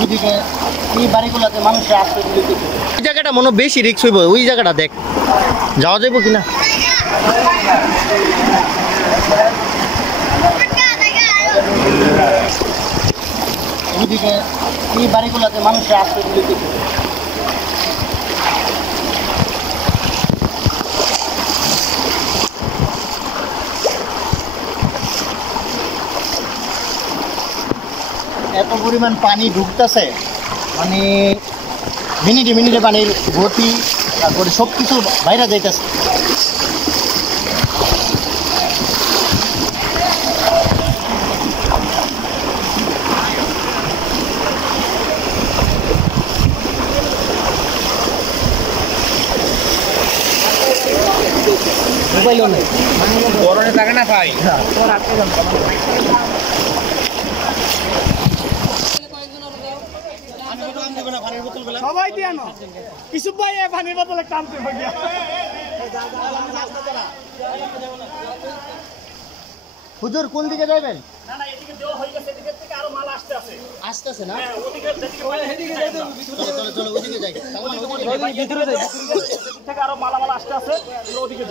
ওইদিকে এই বাড়িগুলোতে মানুষের আশ্রয় দিতে। ওই জায়গাটা মনে হয় বেশি রিক্স হইব, ওই জায়গাটা দেখ যাওয়া যাবো কিনা। ওইদিকে এই বাড়িগুলোতে মানুষের আশ্রয় দিতে। এত পরিমাণ পানি ঢুকতেছে, মানে মিনিটে মিনিটে পানির গতি, তারপরে সব কিছু বাইরে যাইতেছে। মোবাইলও নেই, গরমে থাকে না ভাই। সবাই দিয়ে আনো কিছু ভাই পানির বোতলে টানতে হবে। হুজুর কোন দিকে যাবেন? না না এদিকে দেওয়া হয়ে গেছে, এদিকে থেকে আরো মাল আসতেছে। আসতেছে না? হ্যাঁ ওদিকে যেদিকে পানি এদিকে যাইতে হবে। চলো চলো চলো ওইদিকে যাই। ভিতরে যাই, থেকে আরো মালামাল আসতে আছে, ওদিকে